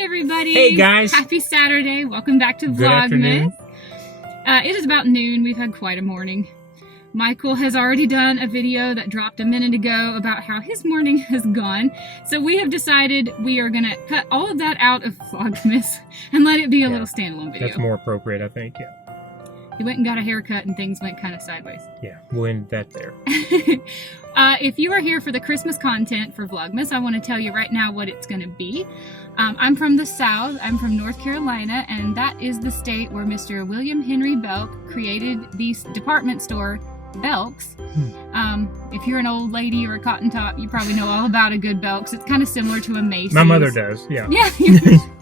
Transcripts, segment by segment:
everybody. Hey guys. Happy Saturday. Welcome back to Vlogmas. It is about noon. We've had quite a morning. Michael has already done a video that dropped a minute ago about how his morning has gone. So we have decided we are going to cut all of that out of Vlogmas and let it be a little standalone video. That's more appropriate, I think, yeah. He went and got a haircut and things went kind of sideways. Yeah, we'll end that there. If you are here for the Christmas content for Vlogmas, I want to tell you right now what it's going to be. I'm from the South. I'm from North Carolina, and that is the state where Mr. William Henry Belk created the department store, Belk's. If you're an old lady or a cotton top, you probably know all about a good Belk's. It's kind of similar to a Macy's. My mother does, yeah. Yeah.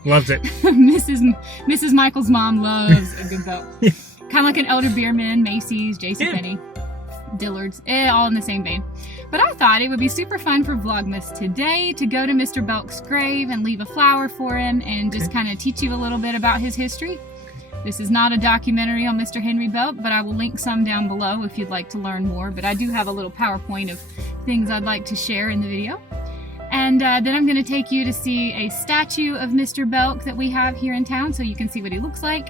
Loves it. Mrs. Michael's mom loves a good Belk. Yeah. Kind of like an Elder Beerman, Macy's, JCPenney, Dillard's, all in the same vein. But I thought it would be super fun for Vlogmas today to go to Mr. Belk's grave and leave a flower for him and just kind of teach you a little bit about his history. This is not a documentary on Mr. Henry Belk, but I will link some down below if you'd like to learn more. But I do have a little PowerPoint of things I'd like to share in the video. And then I'm going to take you to see a statue of Mr. Belk that we have here in town so you can see what he looks like.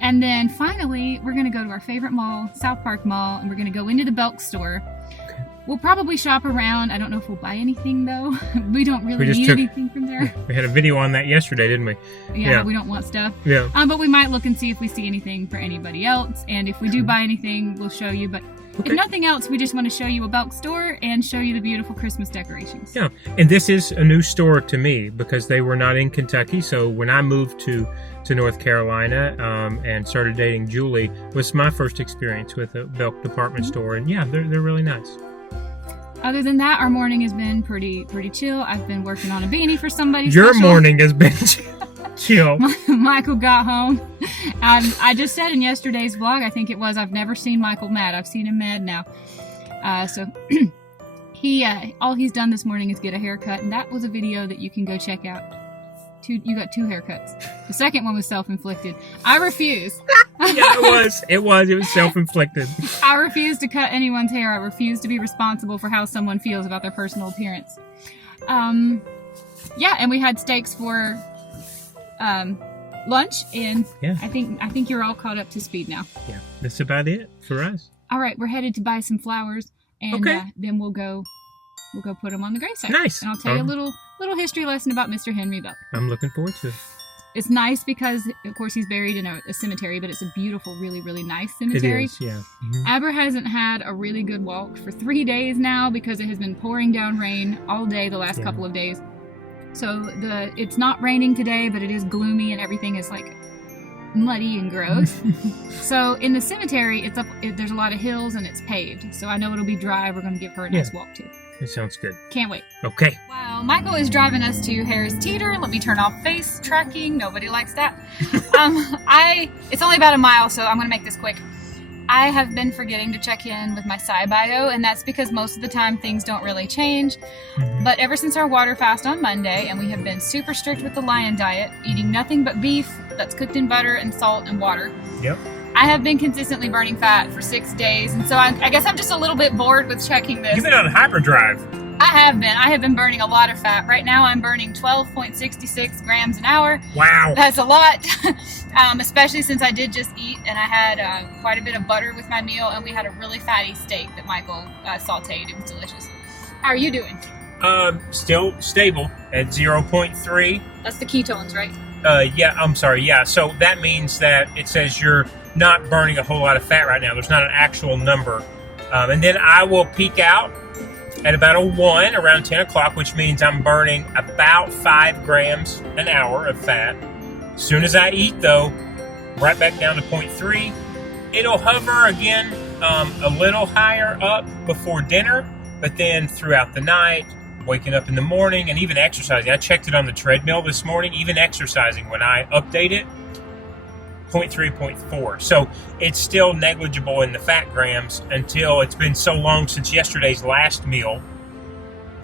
And then finally, we're going to go to our favorite mall, South Park Mall, and we're going to go into the Belk store. Okay. We'll probably shop around. I don't know if we'll buy anything, though. We don't really need anything from there. We had a video on that yesterday, didn't we? Yeah, we don't want stuff. Yeah. But we might look and see if we see anything for anybody else. And if we do buy anything, we'll show you. But if nothing else, we just want to show you a Belk store and show you the beautiful Christmas decorations. Yeah, and this is a new store to me because they were not in Kentucky. So when I moved to North Carolina and started dating Julie, was my first experience with a Belk department store. And yeah, they're really nice. Other than that, our morning has been pretty chill. I've been working on a beanie for somebody Your special. Morning has been chill. Michael got home. I just said in yesterday's vlog, I think it was, I've never seen Michael mad. I've seen him mad now. So all he's done this morning is get a haircut, and that was a video that you can go check out. You got 2 haircuts. The second one was self-inflicted. I refuse. Yeah, it was self-inflicted. I refuse to cut anyone's hair. I refuse to be responsible for how someone feels about their personal appearance. Yeah, and we had steaks for lunch, and I think you're all caught up to speed now. Yeah, that's about it for us. All right, we're headed to buy some flowers, and then we'll go put them on the gravesite. Nice. And I'll tell you a little history lesson about Mr. Henry Belk. I'm looking forward to it. It's nice because, of course, he's buried in a cemetery, but it's a beautiful, really, really nice cemetery. It is, yeah. Aber hasn't had a really good walk for 3 days now because it has been pouring down rain all day the last couple of days. So it's not raining today, but it is gloomy and everything is like muddy and gross. So in the cemetery, there's a lot of hills and it's paved. So I know it'll be dry. We're going to give her a nice walk too. It sounds good. Can't wait. Okay. While Michael is driving us to Harris Teeter, let me turn off face tracking. Nobody likes that. It's only about a mile, so I'm going to make this quick. I have been forgetting to check in with my SciBio, and that's because most of the time things don't really change. But ever since our water fast on Monday, and we have been super strict with the lion diet, eating nothing but beef that's cooked in butter and salt and water. Yep. I have been consistently burning fat for 6 days, and so I guess I'm just a little bit bored with checking this. You've been on hyperdrive. I have been burning a lot of fat. Right now I'm burning 12.66 grams an hour. Wow. That's a lot, especially since I did just eat, and I had quite a bit of butter with my meal, and we had a really fatty steak that Michael sauteed. It was delicious. How are you doing? Still stable at 0.3. That's the ketones, right? Yeah, I'm sorry, yeah. So that means that it says you're not burning a whole lot of fat right now. There's not an actual number. And then I will peak out at about a 1 around 10 o'clock, which means I'm burning about 5 grams an hour of fat. As soon as I eat, though, right back down to 0.3. It'll hover again a little higher up before dinner, but then throughout the night, waking up in the morning, and even exercising. I checked it on the treadmill this morning, even exercising when I update it, 0.3, 0.4. So it's still negligible in the fat grams until it's been so long since yesterday's last meal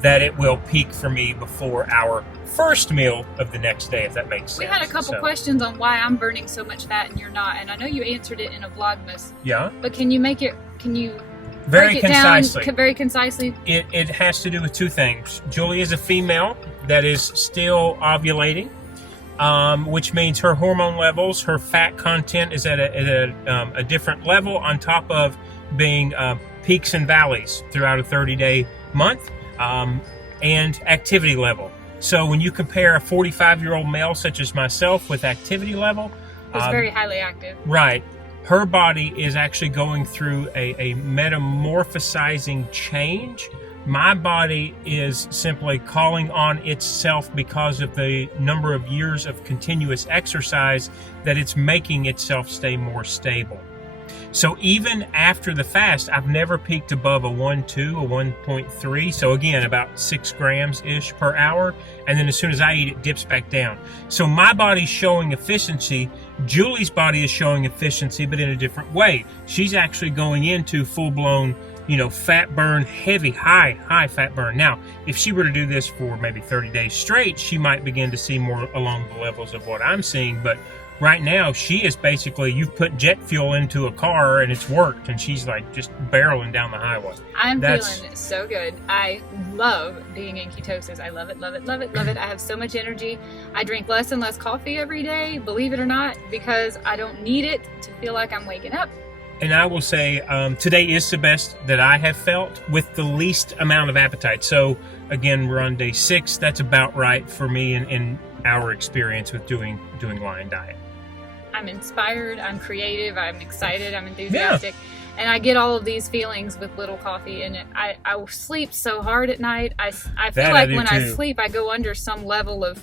that it will peak for me before our first meal of the next day, if that makes sense. We had a couple questions on why I'm burning so much fat and you're not, and I know you answered it in a Vlogmas. Yeah. But can you very concisely. Very concisely. It has to do with 2 things. Julie is a female that is still ovulating. which means her hormone levels, her fat content is at a different level, on top of being peaks and valleys throughout a 30-day month, and activity level. So when you compare a 45-year-old male such as myself with activity level, It's very highly active. right, her body is actually going through a metamorphosizing change. My body is simply calling on itself because of the number of years of continuous exercise that it's making itself stay more stable. So even after the fast, I've never peaked above a 1.2, a 1.3. So again, about 6 grams-ish per hour. And then as soon as I eat, it dips back down. So my body's showing efficiency. Julie's body is showing efficiency, but in a different way. She's actually going into full-blown, fat burn, heavy, high fat burn. Now, if she were to do this for maybe 30 days straight, she might begin to see more along the levels of what I'm seeing. But right now, she is basically, you've put jet fuel into a car and it's worked, and she's like just barreling down the highway. I'm feeling so good. I love being in ketosis. I love it, love it, love it, love it. I have so much energy. I drink less and less coffee every day, believe it or not, because I don't need it to feel like I'm waking up. And I will say, today is the best that I have felt with the least amount of appetite. So again, we're on day 6. That's about right for me in our experience with doing Lion Diet. I'm inspired, I'm creative, I'm excited, I'm enthusiastic, and I get all of these feelings with little coffee. And I sleep so hard at night. I feel like when I sleep, I go under some level of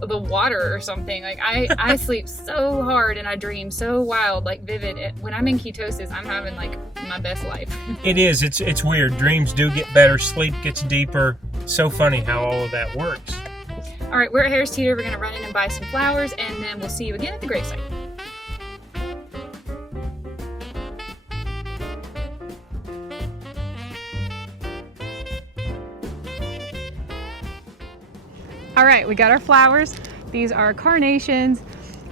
the water or something. Like I sleep so hard and I dream so wild, like vivid. When I'm in ketosis, I'm having like my best life. It is. It's weird. Dreams do get better. Sleep gets deeper. So funny how all of that works. All right, we're at Harris Teeter. We're going to run in and buy some flowers, and then we'll see you again at the gravesite. All right, we got our flowers. These are carnations,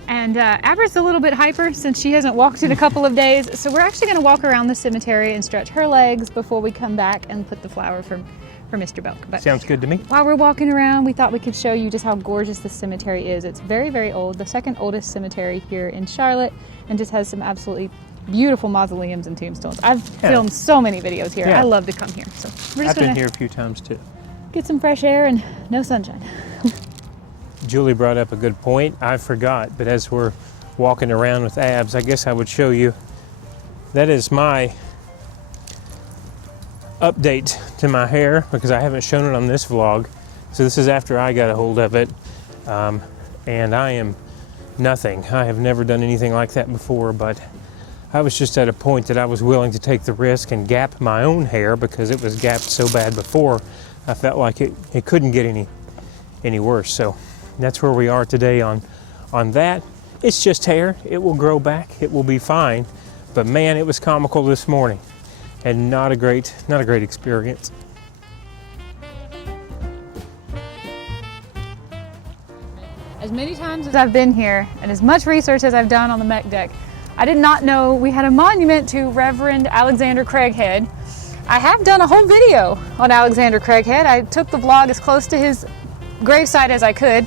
and Aber's a little bit hyper since she hasn't walked in a couple of days, so we're actually going to walk around the cemetery and stretch her legs before we come back and put the flower for Mr. Belk. But sounds good to me. While we're walking around, we thought we could show you just how gorgeous this cemetery is. It's very, very old, the second oldest cemetery here in Charlotte, and just has some absolutely beautiful mausoleums and tombstones. I've filmed so many videos here. I love to come here. So we're just I've been here a few times too. Get some fresh air and no sunshine. Julie brought up a good point. I forgot, but as we're walking around with Abs, I guess I would show you. That is my update to my hair, because I haven't shown it on this vlog. So this is after I got a hold of it, and I am nothing. I have never done anything like that before, but I was just at a point that I was willing to take the risk and gap my own hair because it was gapped so bad before. I felt like it couldn't get any worse. So that's where we are today on that. It's just hair. It will grow back. It will be fine. But man, it was comical this morning. And not a great experience. As many times as I've been here, and as much research as I've done on the Mech Deck, I did not know we had a monument to Reverend Alexander Craighead. I have done a whole video on Alexander Craighead. I took the vlog as close to his gravesite as I could.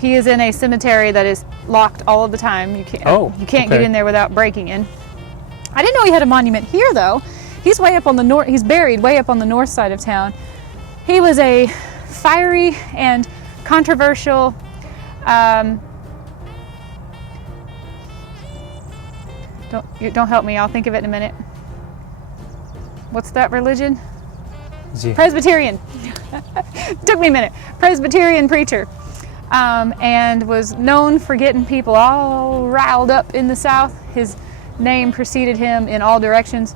He is in a cemetery that is locked all of the time. You can't get in there without breaking in. I didn't know he had a monument here though. He's way up on the north. He's buried way up on the north side of town. He was a fiery and controversial don't help me. I'll think of it in a minute. What's that religion? Presbyterian. Took me a minute. Presbyterian preacher, and was known for getting people all riled up in the South. His name preceded him in all directions.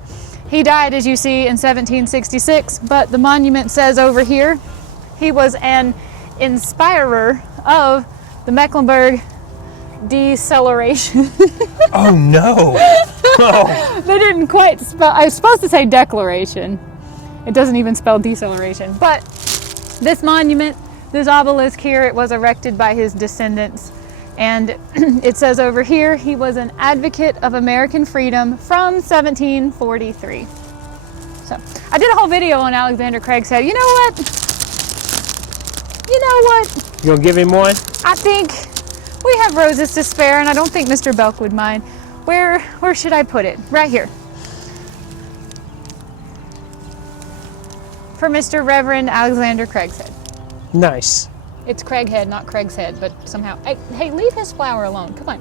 He died, as you see, in 1766, but the monument says over here, he was an inspirer of the Mecklenburg deceleration. Oh no! Oh. They didn't quite spell, I was supposed to say declaration. It doesn't even spell deceleration. But this monument, this obelisk here, it was erected by his descendants. And it says over here, he was an advocate of American freedom from 1743. So I did a whole video on Alexander Craighead. You know what? You gonna give him one? I think we have roses to spare, and I don't think Mr. Belk would mind. Where should I put it? Right here. For Mr. Reverend Alexander Craigshead. Nice. It's Craighead, not Craig's Head, but somehow. Hey, leave his flower alone. Come on.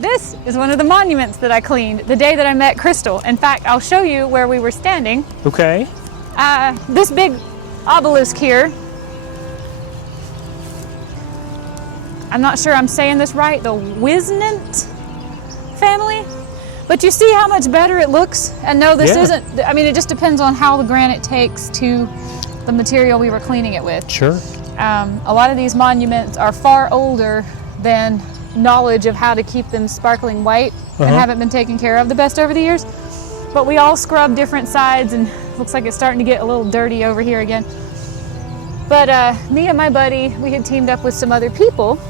This is one of the monuments that I cleaned the day that I met Crystal. In fact, I'll show you where we were standing. Okay. This big obelisk here. I'm not sure I'm saying this right, the Wisnant family. But you see how much better it looks? And no, this isn't, I mean, it just depends on how the granite takes to the material we were cleaning it with. Sure. A lot of these monuments are far older than knowledge of how to keep them sparkling white and haven't been taken care of the best over the years. But we all scrub different sides, and looks like it's starting to get a little dirty over here again. But me and my buddy, we had teamed up with some other people,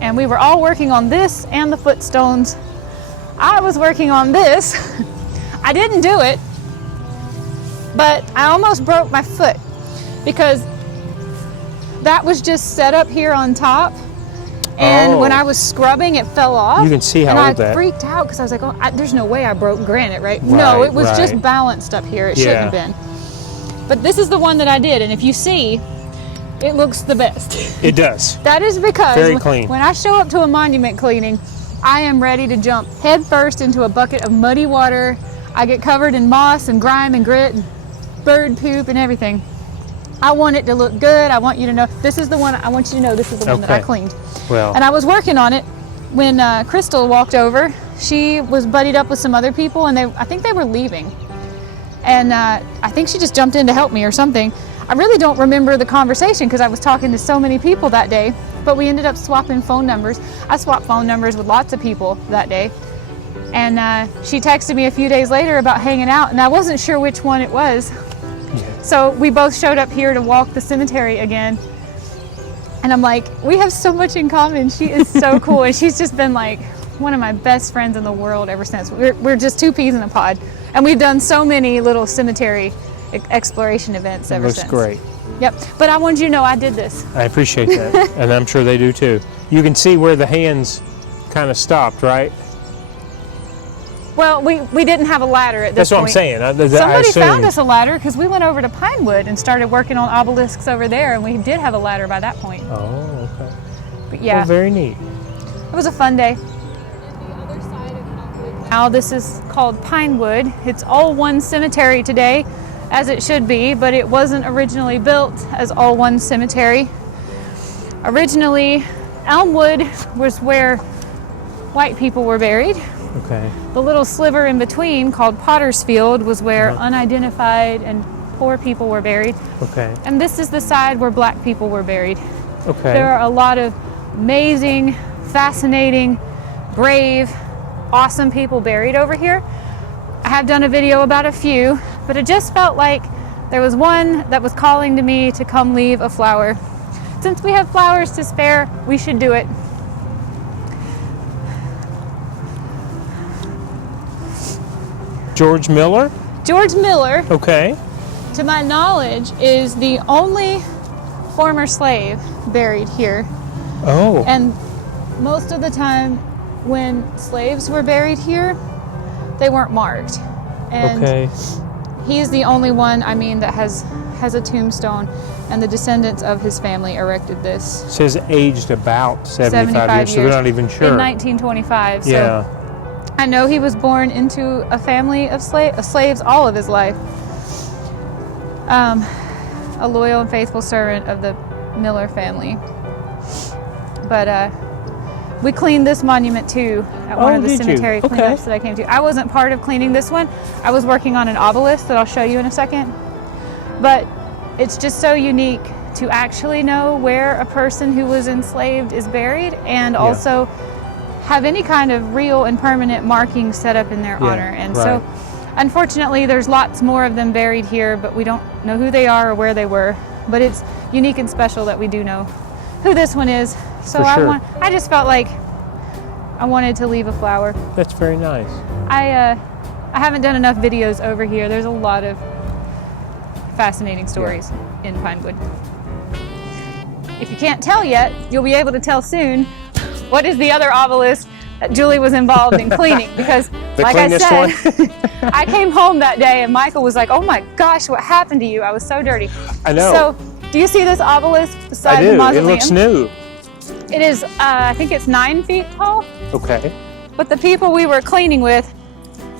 and we were all working on this and the footstones. I was working on this. I didn't do it, but I almost broke my foot because that was just set up here on top. And when I was scrubbing, it fell off. You can see how old that. And I freaked out because I was like, oh, there's no way I broke granite, right? No, it was just balanced up here. It shouldn't have been. But this is the one that I did. And if you see, it looks the best. It does. That is because very clean. When I show up to a monument cleaning, I am ready to jump head first into a bucket of muddy water. I get covered in moss and grime and grit and bird poop and everything. I want it to look good. I want you to know this is the one. I want you to know this is the one that I cleaned. Well, and I was working on it when Crystal walked over. She was buddied up with some other people, and I think they were leaving. And I think she just jumped in to help me or something. I really don't remember the conversation because I was talking to so many people that day. But we ended up swapping phone numbers. I swapped phone numbers with lots of people that day. And she texted me a few days later about hanging out, and I wasn't sure which one it was. So we both showed up here to walk the cemetery again. And I'm like, we have so much in common. She is so cool. And she's just been like one of my best friends in the world ever since. We're just two peas in a pod. And we've done so many little cemetery exploration events ever since. Looks great. Yep. But I wanted you to know I did this. I appreciate that. And I'm sure they do too. You can see where the hands kind of stopped, right? Well, we didn't have a ladder at this point. point. That's what I'm saying. Somebody found us a ladder because we went over to Pinewood and started working on obelisks over there, and we did have a ladder by that point. Oh, okay. But yeah. Well, very neat. It was a fun day. Now this is called Pinewood. It's all one cemetery today, as it should be, but it wasn't originally built as all one cemetery. Originally, Elmwood was where white people were buried. Okay. The little sliver in between, called Pottersfield, was where unidentified and poor people were buried. Okay. And this is the side where black people were buried. Okay. There are a lot of amazing, fascinating, brave, awesome people buried over here. I have done a video about a few, but it just felt like there was one that was calling to me to come leave a flower. Since we have flowers to spare, we should do it. George Miller? George Miller, Okay. to my knowledge, is the only former slave buried here. Oh. And most of the time when slaves were buried here, they weren't marked. And he is the only one, I mean, that has a tombstone, and the descendants of his family erected this. It says aged about 75 years, so they're not even sure. In 1925. So Yeah. I know he was born into a family of slaves all of his life. A loyal and faithful servant of the Miller family. But we cleaned this monument too at one of the cemetery cleanups that I came to. I wasn't part of cleaning this one. I was working on an obelisk that I'll show you in a second. But it's just so unique to actually know where a person who was enslaved is buried, and also have any kind of real and permanent marking set up in their honor. And so Unfortunately, there's lots more of them buried here, but we don't know who they are or where they were. But it's unique and special that we do know who this one is. So For sure. I just felt like I wanted to leave a flower. That's very nice. I haven't done enough videos over here. There's a lot of fascinating stories in Pinewood. If you can't tell yet, you'll be able to tell soon. What is the other obelisk that Julie was involved in cleaning? Because, like I said, I came home that day and Michael was like, "Oh my gosh, what happened to you? I was so dirty." I know. So, do you see this obelisk beside I do. the mausoleum? It looks new. It is, I think it's 9 feet tall. Okay. But the people we were cleaning with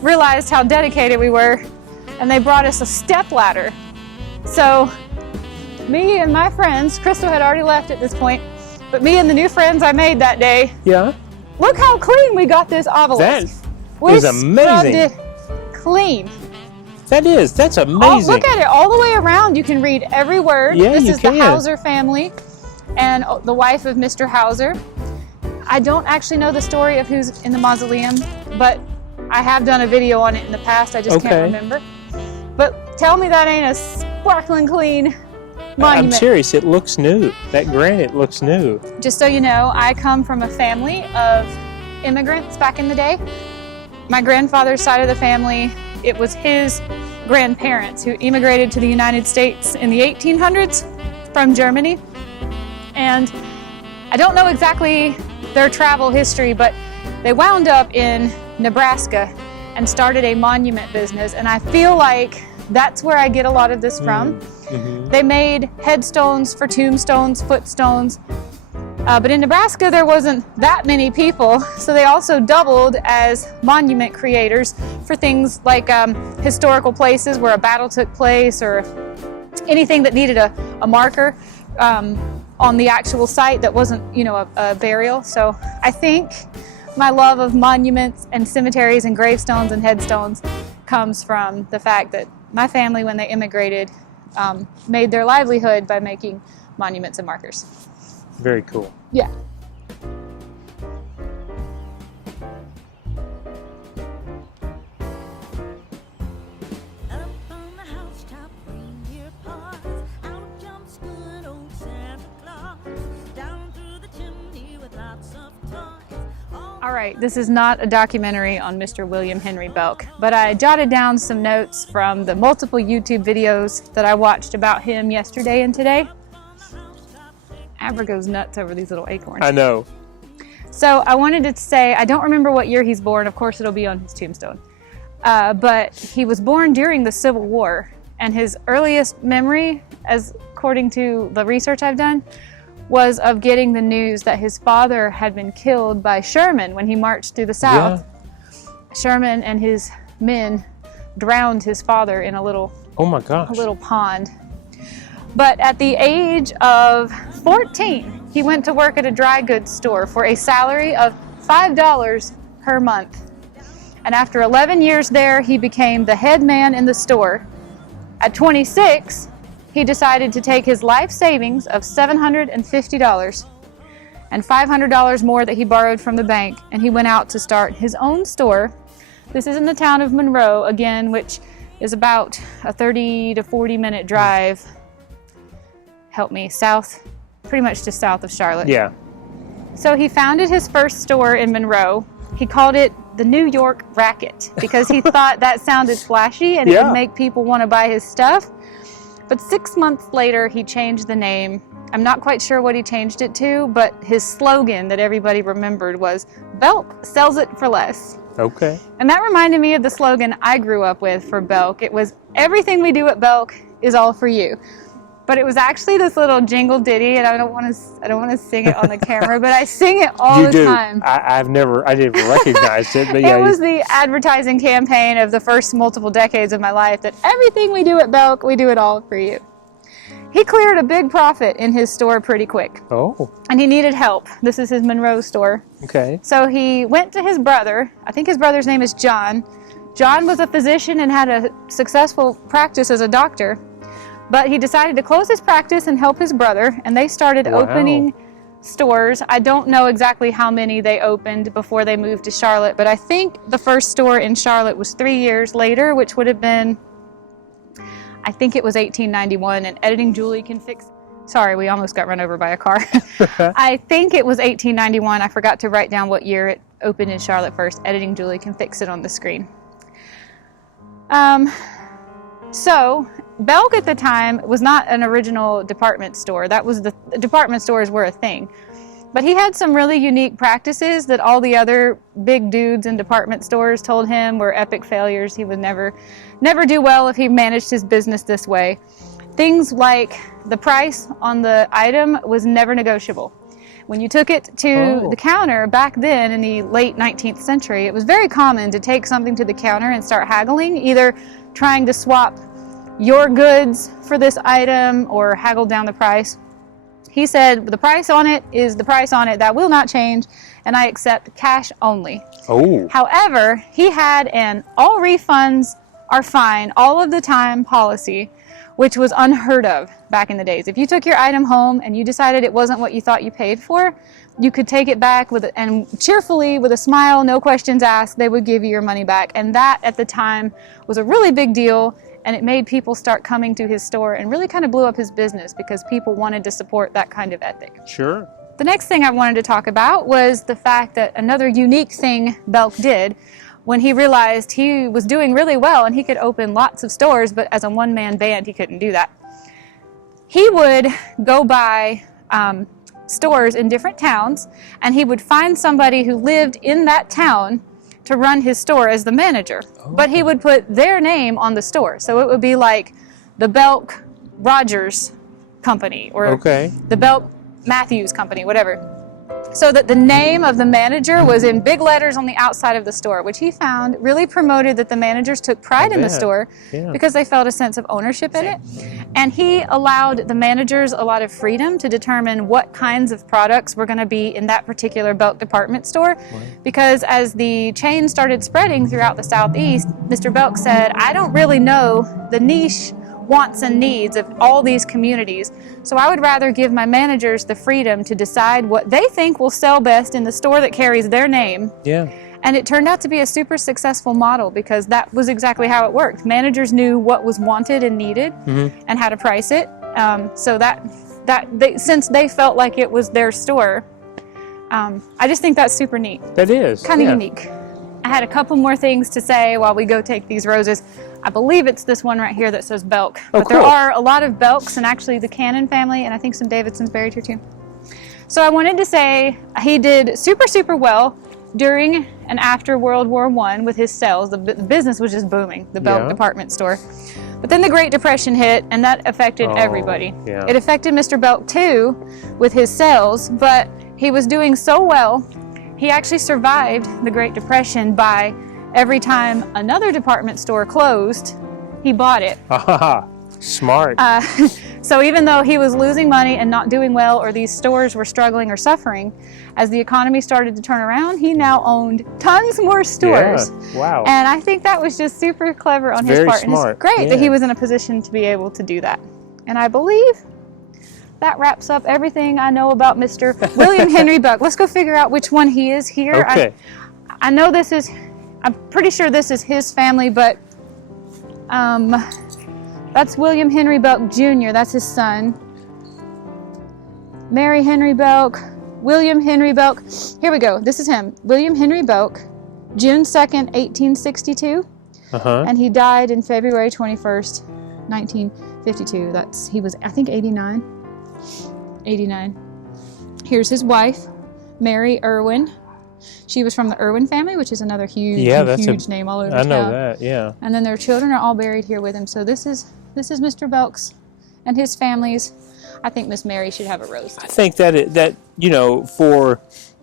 realized how dedicated we were, and they brought us a step ladder. So, me and my friends, Crystal had already left at this point, but me and the new friends I made that day, Yeah. look how clean we got this obelisk. That is amazing. Scrubbed it clean. That's amazing. Look at it all the way around. You can read every word. Yeah, This you is can. the Hauser family and the wife of Mr. Hauser. I don't actually know the story of who's in the mausoleum, but I have done a video on it in the past. I just can't remember. But tell me that ain't a sparkling clean monument. I'm serious. It looks new. That granite looks new. Just so you know, I come from a family of immigrants back in the day. My grandfather's side of the family, it was his grandparents who immigrated to the United States in the 1800s from Germany. And I don't know exactly their travel history, but they wound up in Nebraska and started a monument business. And I feel like that's where I get a lot of this from. Mm-hmm. They made headstones for tombstones, footstones. But in Nebraska, there wasn't that many people, so they also doubled as monument creators for things like historical places where a battle took place or anything that needed a marker on the actual site that wasn't, a burial. So I think my love of monuments and cemeteries and gravestones and headstones comes from the fact that my family, when they immigrated, made their livelihood by making monuments and markers. Very cool. Yeah. All right, this is not a documentary on Mr. William Henry Belk, but I jotted down some notes from the multiple YouTube videos that I watched about him yesterday and today. Abra goes nuts over these little acorns. I know. So I wanted to say, I don't remember what year he's born. Of course, it'll be on his tombstone. But he was born during the Civil War, and his earliest memory, as according to the research I've done, was of getting the news that his father had been killed by Sherman when he marched through the South. Yeah. Sherman and his men drowned his father in a little pond. But at the age of 14, he went to work at a dry goods store for a salary of $5 per month. And after 11 years there, he became the head man in the store. At 26, he decided to take his life savings of $750 and $500 more that he borrowed from the bank, and he went out to start his own store. This is in the town of Monroe, again, which is about a 30 to 40 minute drive. Help me, south, pretty much just south of Charlotte. Yeah. So he founded his first store in Monroe. He called it the New York Racket because he thought that sounded flashy and it would make people want to buy his stuff. But 6 months later, he changed the name. I'm not quite sure what he changed it to, but his slogan that everybody remembered was, "Belk sells it for less." Okay. And that reminded me of the slogan I grew up with for Belk. It was, "Everything we do at Belk is all for you." But it was actually this little jingle ditty, and I don't want to sing it on the camera, but I sing it all the time. I didn't recognize it, but yeah. It was the advertising campaign of the first multiple decades of my life that everything we do at Belk, we do it all for you. He cleared a big profit in his store pretty quick. Oh. And he needed help. This is his Monroe store. Okay. So he went to his brother. I think his brother's name is John. John was a physician and had a successful practice as a doctor. But he decided to close his practice and help his brother, and they started opening stores. I don't know exactly how many they opened before they moved to Charlotte, but I think the first store in Charlotte was 3 years later, which would have been, I think it was 1891, and Editing Julie can fix. Sorry, we almost got run over by a car. I think it was 1891. I forgot to write down what year it opened in Charlotte first. Editing Julie can fix it on the screen. So Belk at the time was not an original department store. That was the department stores were a thing. But he had some really unique practices that all the other big dudes in department stores told him were epic failures. He would never do well if he managed his business this way. Things like the price on the item was never negotiable. When you took it to the counter back then in the late 19th century, it was very common to take something to the counter and start haggling, either trying to swap your goods for this item or haggle down the price. He said, the price on it is the price on it. That will not change, and I accept cash only. Oh. However, he had an all refunds are fine all of the time policy, which was unheard of back in the days. If you took your item home and you decided it wasn't what you thought you paid for, you could take it back and cheerfully, with a smile, no questions asked, they would give you your money back. And that at the time was a really big deal, and it made people start coming to his store and really kind of blew up his business because people wanted to support that kind of ethic. Sure. The next thing I wanted to talk about was the fact that another unique thing Belk did when he realized he was doing really well and he could open lots of stores, but as a one-man band, he couldn't do that. He would go by stores in different towns, and he would find somebody who lived in that town to run his store as the manager. Oh. But he would put their name on the store. So it would be like the Belk Rogers Company or the Belk Matthews Company, whatever. So that the name of the manager was in big letters on the outside of the store, which he found really promoted that the managers took pride in the store because they felt a sense of ownership in it. And he allowed the managers a lot of freedom to determine what kinds of products were going to be in that particular Belk department store. Because as the chain started spreading throughout the Southeast, Mr. Belk said, I don't really know the niche wants and needs of all these communities. So I would rather give my managers the freedom to decide what they think will sell best in the store that carries their name. Yeah. And it turned out to be a super successful model because that was exactly how it worked. Managers knew what was wanted and needed and how to price it. So since they felt like it was their store, I just think that's super neat. That is. Kind of unique. I had a couple more things to say while we go take these roses. I believe it's this one right here that says Belk. But there are a lot of Belks, and actually the Cannon family, and I think some Davidsons buried here too. So I wanted to say he did super, super well during and after World War I with his sales. The business was just booming, the Belk department store. But then the Great Depression hit, and that affected everybody. Yeah. It affected Mr. Belk too with his sales, but he was doing so well, he actually survived the Great Depression by every time another department store closed, he bought it. Smart. So even though he was losing money and not doing well, or these stores were struggling or suffering, as the economy started to turn around, he now owned tons more stores. Yeah. Wow. And I think that was just super clever on his part. Smart. And it's great that he was in a position to be able to do that. And I believe that wraps up everything I know about Mr. William Henry Belk. Let's go figure out which one he is here. Okay. I know I'm pretty sure this is his family, but that's William Henry Belk Jr., that's his son. Mary Henry Belk, William Henry Belk. Here we go, this is him. William Henry Belk, June 2nd, 1862. And he died in February 21st, 1952. He was, I think, 89. Here's his wife, Mary Irwin. She was from the Irwin family, which is another huge name all over town. I know that, yeah. And then their children are all buried here with him. So this is Mr. Belk's and his family's. I think Miss Mary should have a rose. I think that for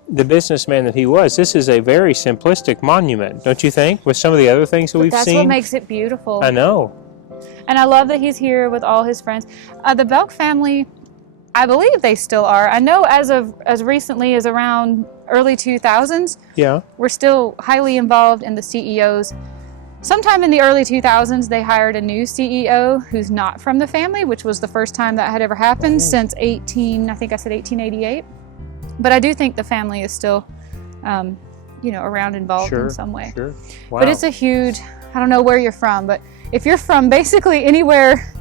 the businessman that he was, this is a very simplistic monument, don't you think? With some of the other things that we've seen. That's what makes it beautiful. I know. And I love that he's here with all his friends. The Belk family, I believe they still are. I know as recently as around early 2000s, we're still highly involved in the CEOs. Sometime in the early 2000s, they hired a new CEO who's not from the family, which was the first time that had ever happened since 1888. But I do think the family is still, you know, around involved in some way. Sure. Wow. But it's a huge, I don't know where you're from, but if you're from basically anywhere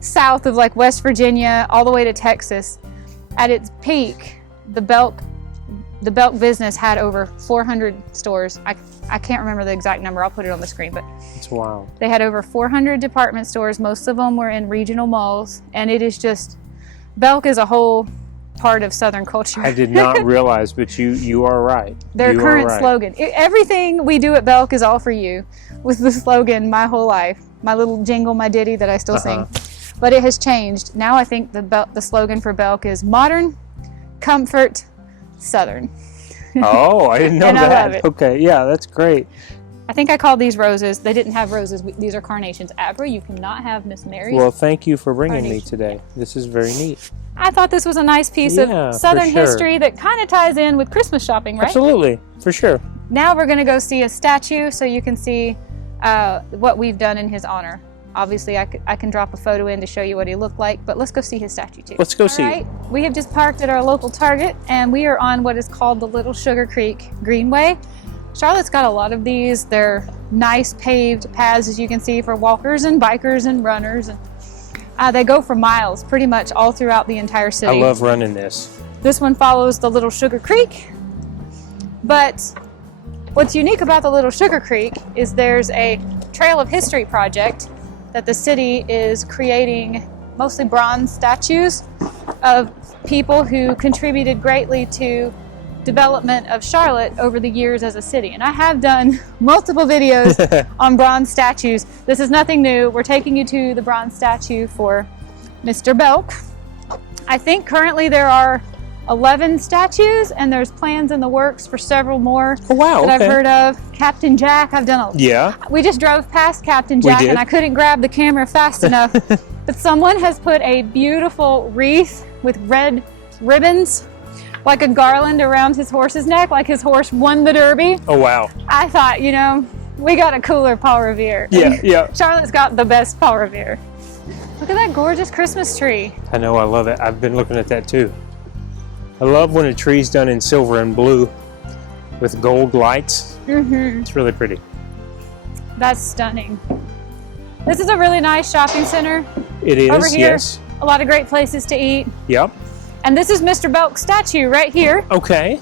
south of like West Virginia all the way to Texas, at its peak, the Belk business had over 400 stores. I can't remember the exact number. I'll put it on the screen, but it's wild. They had over 400 department stores. Most of them were in regional malls, and it is just, Belk is a whole part of Southern culture. I did not realize, but you are right. Their current slogan, everything we do at Belk is all for you, was the slogan my whole life. My little jingle, my ditty that I still sing. But it has changed. Now I think the slogan for Belk is modern, comfort, Southern. Oh, I didn't know and that. I love it. Okay, yeah, that's great. I think I called these roses. They didn't have roses. These are carnations. Abra, you cannot have Miss Mary's. Well, thank you for bringing me today. This is very neat. I thought this was a nice piece of Southern history that kind of ties in with Christmas shopping, right? Absolutely, for sure. Now we're going to go see a statue so you can see what we've done in his honor. Obviously, I can drop a photo in to show you what he looked like, but let's go see his statue too. Let's go see it. We have just parked at our local Target, and we are on what is called the Little Sugar Creek Greenway. Charlotte's got a lot of these. They're nice paved paths, as you can see, for walkers and bikers and runners. And they go for miles, pretty much all throughout the entire city. I love running this. This one follows the Little Sugar Creek, but what's unique about the Little Sugar Creek is there's a Trail of History project that the city is creating, mostly bronze statues of people who contributed greatly to development of Charlotte over the years as a city. And I have done multiple videos on bronze statues. This is nothing new. We're taking you to the bronze statue for Mr. Belk. I think currently there are 11 statues, and there's plans in the works for several more that I've heard of. Captain Jack, I've done we just drove past Captain Jack and I couldn't grab the camera fast enough. But someone has put a beautiful wreath with red ribbons, like a garland around his horse's neck, like his horse won the Derby. Oh, wow. I thought, you know, we got a cooler Paul Revere. Yeah. Charlotte's got the best Paul Revere. Look at that gorgeous Christmas tree. I know, I love it. I've been looking at that too. I love when a tree's done in silver and blue with gold lights. It's really pretty. That's stunning. This is a really nice shopping center. It is, over here, yes. A lot of great places to eat. Yep. And this is Mr. Belk's statue right here. Okay.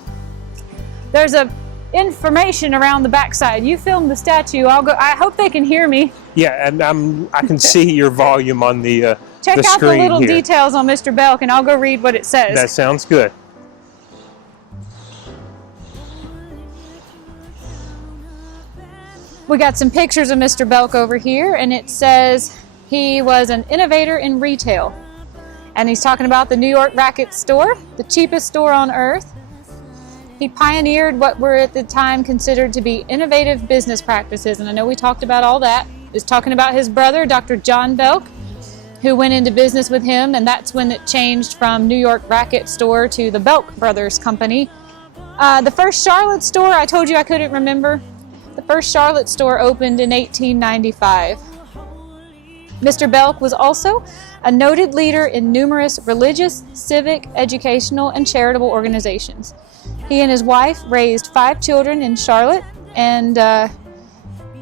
There's a information around the backside. You filmed the statue. I'll go. I hope they can hear me. Yeah, and I can see your volume on the Check the out the little here. details on Mr. Belk, and I'll go read what it says. That sounds good. We got some pictures of Mr. Belk over here, and it says he was an innovator in retail. And he's talking about the New York Racket store, the cheapest store on earth. He pioneered what were at the time considered to be innovative business practices, and I know we talked about all that. He's talking about his brother, Dr. John Belk, who went into business with him, and that's when it changed from New York Racket store to the Belk Brothers Company. The first Charlotte store, I told you I couldn't remember. The first Charlotte store opened in 1895. Mr. Belk was also a noted leader in numerous religious, civic, educational, and charitable organizations. He and his wife raised 5 children in Charlotte, and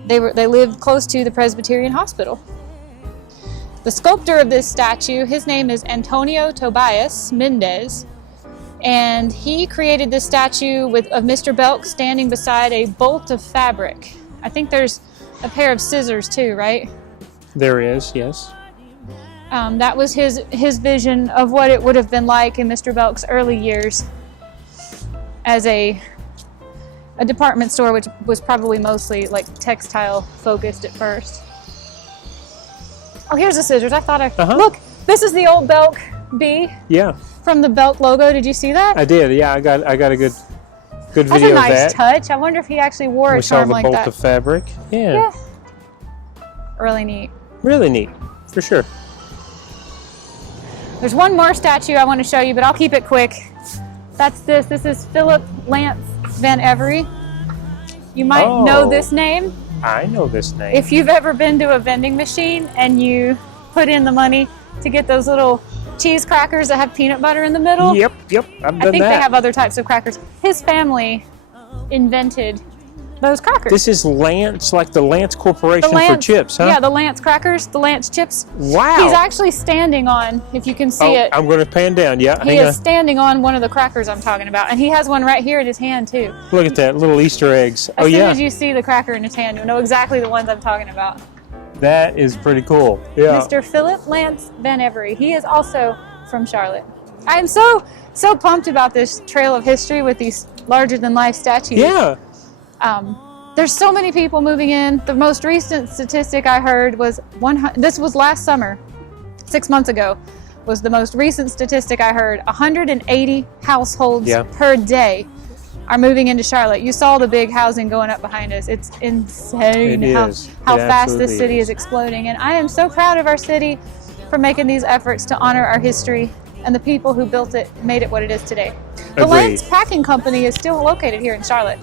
they lived close to the Presbyterian Hospital. The sculptor of this statue, his name is Antonio Tobias Mendez, and he created this statue of Mr. Belk standing beside a bolt of fabric. I think there's a pair of scissors too, right? There is, yes. That was his vision of what it would have been like in Mr. Belk's early years as a department store, which was probably mostly like textile focused at first. Oh, here's the scissors. I thought look, this is the old Belk B. Yeah. From the Belk logo. Did you see that? I did. Yeah, I got a good video of that. That's a nice touch. I wonder if he actually wore a charm like that. We saw the bolt of fabric. Yeah. Really neat. Really neat, for sure. There's one more statue I want to show you, but I'll keep it quick. That's this. This is Philip Lance Van Every. You might know this name. I know this name. If you've ever been to a vending machine and you put in the money to get those little cheese crackers that have peanut butter in the middle. Yep. I've done I think that. they have other types of crackers. His family invented those crackers. This is Lance, like the Lance Corporation for chips, huh? Yeah, the Lance crackers, the Lance chips. Wow. He's actually standing on, if you can see it. I'm going to pan down, yeah. He is standing on one of the crackers I'm talking about. And he has one right here in his hand, too. Look at that, little Easter eggs. As soon as you see the cracker in his hand, you'll know exactly the ones I'm talking about. That is pretty cool. Yeah. Mr. Philip Lance Van Every. He is also from Charlotte. I am so pumped about this trail of history with these larger-than-life statues. Yeah. There's so many people moving in. The most recent statistic I heard was this was last summer, 6 months ago, was the most recent statistic I heard. 180 households per day are moving into Charlotte. You saw the big housing going up behind us. It's insane how fast this city is exploding. And I am so proud of our city for making these efforts to honor our history and the people who built it, made it what it is today. The Lance Packing Company is still located here in Charlotte.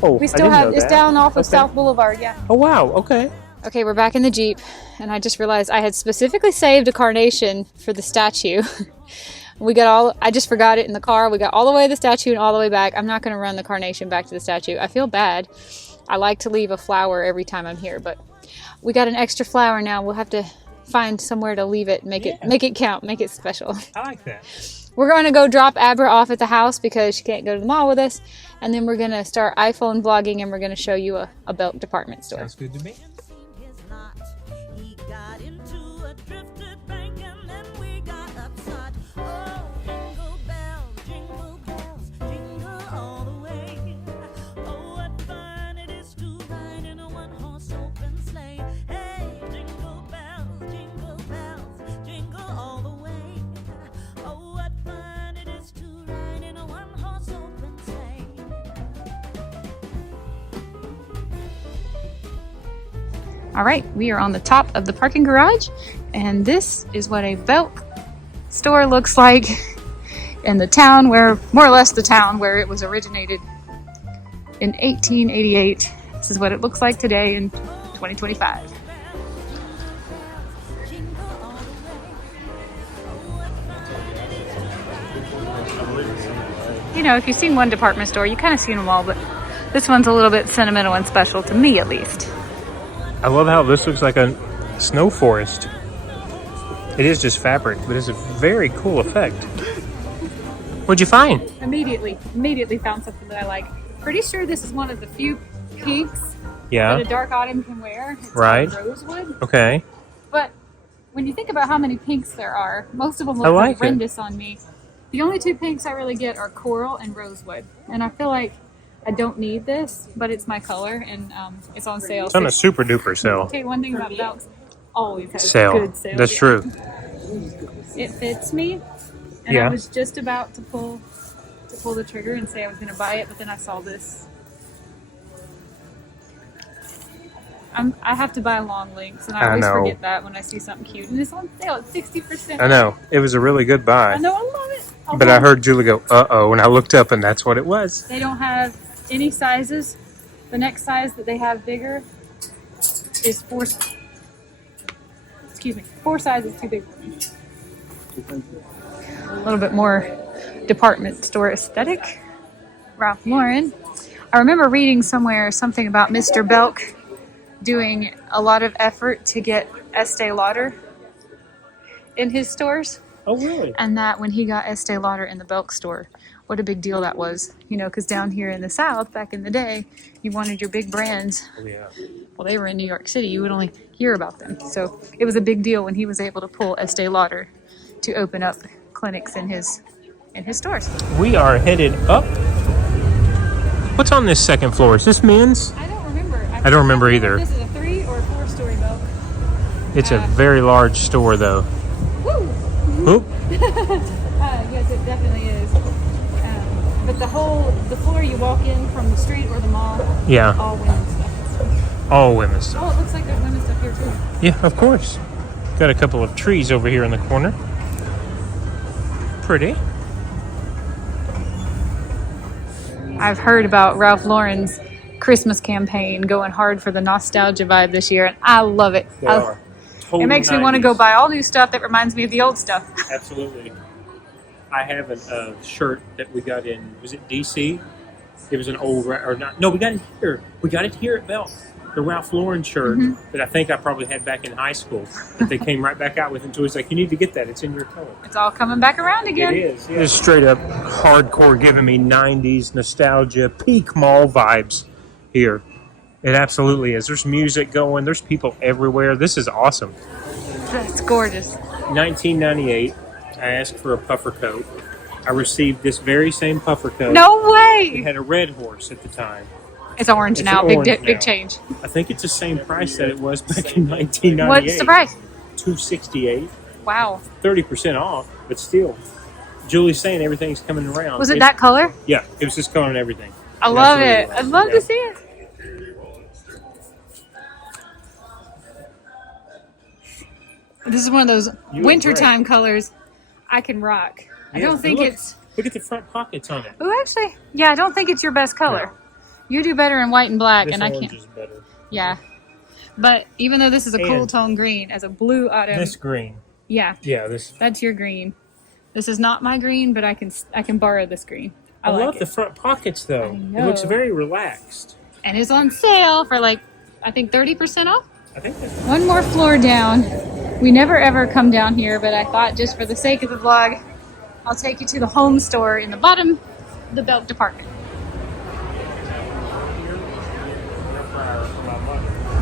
Oh, we still have, it's down off of South Boulevard, yeah. Oh, wow, okay. Okay, we're back in the Jeep, and I just realized I had specifically saved a carnation for the statue. I just forgot it in the car. We got all the way to the statue and all the way back. I'm not going to run the carnation back to the statue. I feel bad. I like to leave a flower every time I'm here, but we got an extra flower now. We'll have to find somewhere to leave it, make it count, make it special. I like that. We're going to go drop Abra off at the house because she can't go to the mall with us. And then we're going to start iPhone vlogging and we're going to show you a Belk department store. Sounds good to me. All right, we are on the top of the parking garage, and this is what a Belk store looks like in the town where, more or less the town where it was originated in 1888. This is what it looks like today in 2025. You know, if you've seen one department store, you kind of seen them all, but this one's a little bit sentimental and special to me, at least. I love how this looks like a snow forest. It is just fabric, but it's a very cool effect. What'd you find? Immediately found something that I like. Pretty sure this is one of the few pinks that a dark autumn can wear. It's rosewood. Okay. But when you think about how many pinks there are, most of them look horrendous on me. The only two pinks I really get are coral and rosewood. And I feel like I don't need this, but it's my color, and it's on sale. It's on a super duper sale. Okay, one thing about Belk, always has good sale. That's true. It fits me, and I was just about to pull the trigger and say I was going to buy it, but then I saw this. I have to buy long links, and I always forget that when I see something cute. And it's on sale at 60%. I know. It was a really good buy. I know, I love it. But I heard Julie go, uh-oh, and I looked up, and that's what it was. They don't have any sizes. The next size that they have bigger is four sizes too big for me. A little bit more department store aesthetic. Ralph Lauren. I remember reading somewhere something about Mr. Belk doing a lot of effort to get Estee Lauder in his stores. Oh, really? And that when he got Estee Lauder in the Belk store, what a big deal that was. You know, because down here in the South, back in the day, you wanted your big brands. Oh, yeah. Well, they were in New York City. You would only hear about them. So it was a big deal when he was able to pull Estee Lauder to open up clinics in his stores. We are headed up. What's on this second floor? Is this men's? I don't remember. I don't remember either. This is a 3 or 4-story Belk. It's a very large store, though. Woo! Oop. Yes, it definitely is. But the floor you walk in from the street or the mall, all women's stuff. All women's stuff. Oh, it looks like there's women's stuff here too. Yeah, of course. Got a couple of trees over here in the corner. Pretty. I've heard about Ralph Lauren's Christmas campaign going hard for the nostalgia vibe this year, and I love it. total It makes me want to go 90s. buy all new stuff that reminds me of the old stuff. Absolutely. I have a shirt that we got in, was it DC? It was an old, or not, no, we got it here. We got it here at Belk. The Ralph Lauren shirt that I think I probably had back in high school that they came right back out with. And Joy's like, you need to get that. It's in your color. It's all coming back around again. It is. Yeah. It's straight up hardcore, giving me 90s nostalgia, peak mall vibes here. It absolutely is. There's music going. There's people everywhere. This is awesome. It's gorgeous. 1998, I asked for a puffer coat. I received this very same puffer coat. No way! It had a red horse at the time. It's orange now. Big change. I think it's the same price that it was back in 1998. What's the price? $268. Wow. 30% off, but still. Julie's saying everything's coming around. Was it that color? Yeah, it was just color and everything. I love it. I'd love to see it. This is one of those wintertime colors I can rock. I don't think it's... Look at the front pockets on it. Oh, actually, yeah, I don't think it's your best color. No. You do better in white and black, This and I orange can't. is better. Yeah, but even though this is a cool And tone green, as a blue autumn, This green. yeah, Yeah, that's your green. This is not my green, but I can borrow this green. I like love it. the front pockets though. I It looks know. very relaxed. And it's on sale for like, I think 30% off. I think that's One more floor down. We never ever come down here, but I thought just for the sake of the vlog, I'll take you to the home store in the bottom, the Belk department.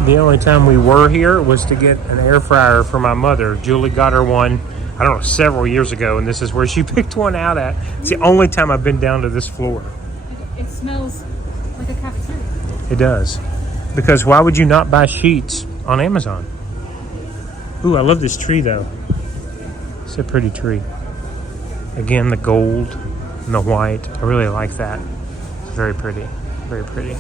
the only time we were here was to get an air fryer for my mother. Julie got her one, I don't know, several years ago, and this is where she picked one out at. It's the only time I've been down to this floor. It smells like a cafeteria. It does. Because why would you not buy sheets on Amazon? Ooh, I love this tree though. It's a pretty tree. Again, the gold and the white. I really like that. Very pretty. Very pretty.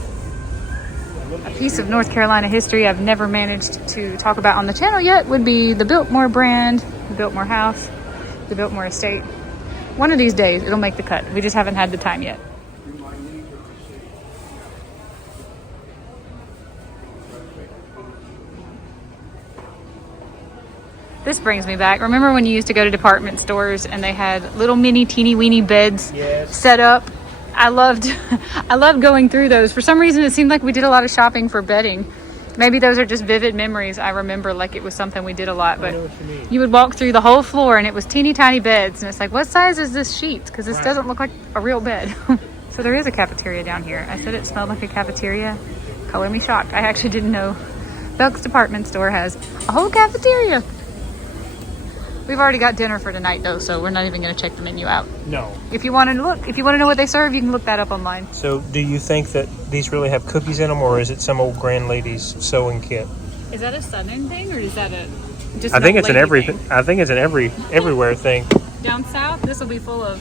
A piece of North Carolina history I've never managed to talk about on the channel yet would be the Biltmore brand, the Biltmore house, the Biltmore estate. One of these days it'll make the cut. We just haven't had the time yet. This brings me back. Remember when you used to go to department stores and they had little mini teeny weeny beds set up? I loved going through those. For some reason, it seemed like we did a lot of shopping for bedding. Maybe those are just vivid memories. I remember like it was something we did a lot. But you would walk through the whole floor and it was teeny tiny beds. And it's like, what size is this sheet? Because this doesn't look like a real bed. So there is a cafeteria down here. I said it smelled like a cafeteria. Color me shocked. I actually didn't know Belk's department store has a whole cafeteria. We've already got dinner for tonight though, so we're not even going to check the menu out. No. If you want to know what they serve, you can look that up online. So do you think that these really have cookies in them, or is it some old grand lady's sewing kit? Is that a Southern thing, or is that a just? I think it's an everything. I think it's an everywhere thing. Down south, this will be full of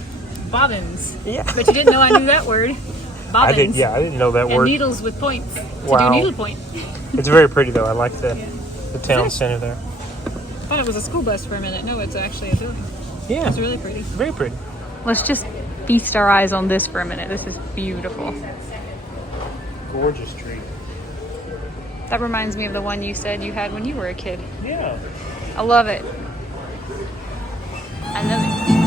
bobbins. Yeah. But you didn't know I knew that word. Bobbins. I didn't know that and word. needles with points. Wow. To do needle point. It's very pretty though. I like the town center there. I thought it was a school bus for a minute. No, it's actually a building. Yeah. It's really pretty. Very pretty. Let's just feast our eyes on this for a minute. This is beautiful. Gorgeous tree. That reminds me of the one you said you had when you were a kid. Yeah. I love it. I love it.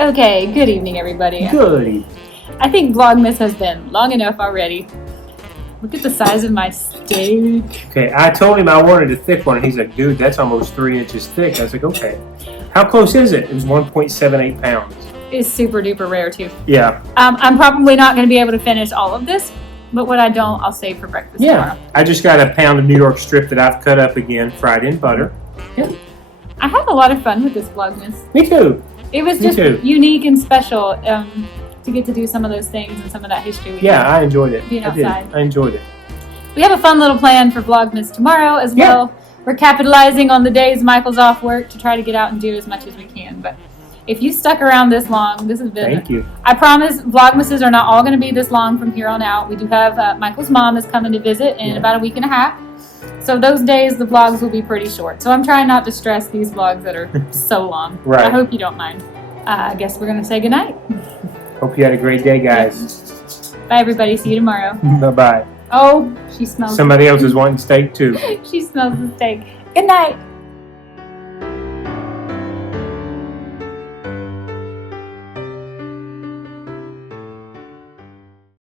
Okay, good evening, everybody. Good. I think Vlogmas has been long enough already. Look at the size of my steak. Okay, I told him I wanted a thick one, and he's like, dude, that's almost 3 inches thick. I was like, okay. How close is it? It was 1.78 pounds. It's super duper rare, too. Yeah. I'm probably not going to be able to finish all of this, but what I don't, I'll save for breakfast tomorrow. I just got a pound of New York strip that I've cut up again, fried in butter. Yeah. I had a lot of fun with this Vlogmas. Me too. It was just unique and special to get to do some of those things and some of that history. I enjoyed it. Being outside. I enjoyed it. We have a fun little plan for Vlogmas tomorrow as well. We're capitalizing on the days Michael's off work to try to get out and do as much as we can. But if you stuck around this long, this has been... Thank you. I promise Vlogmases are not all going to be this long from here on out. We do have Michael's mom is coming to visit in about a week and a half. So those days, the vlogs will be pretty short. So I'm trying not to stress these vlogs that are so long. Right. I hope you don't mind. I guess we're going to say goodnight. Hope you had a great day, guys. Bye, everybody. See you tomorrow. Bye-bye. Oh, she smells Somebody else is wanting steak, too. She smells the steak. Good night.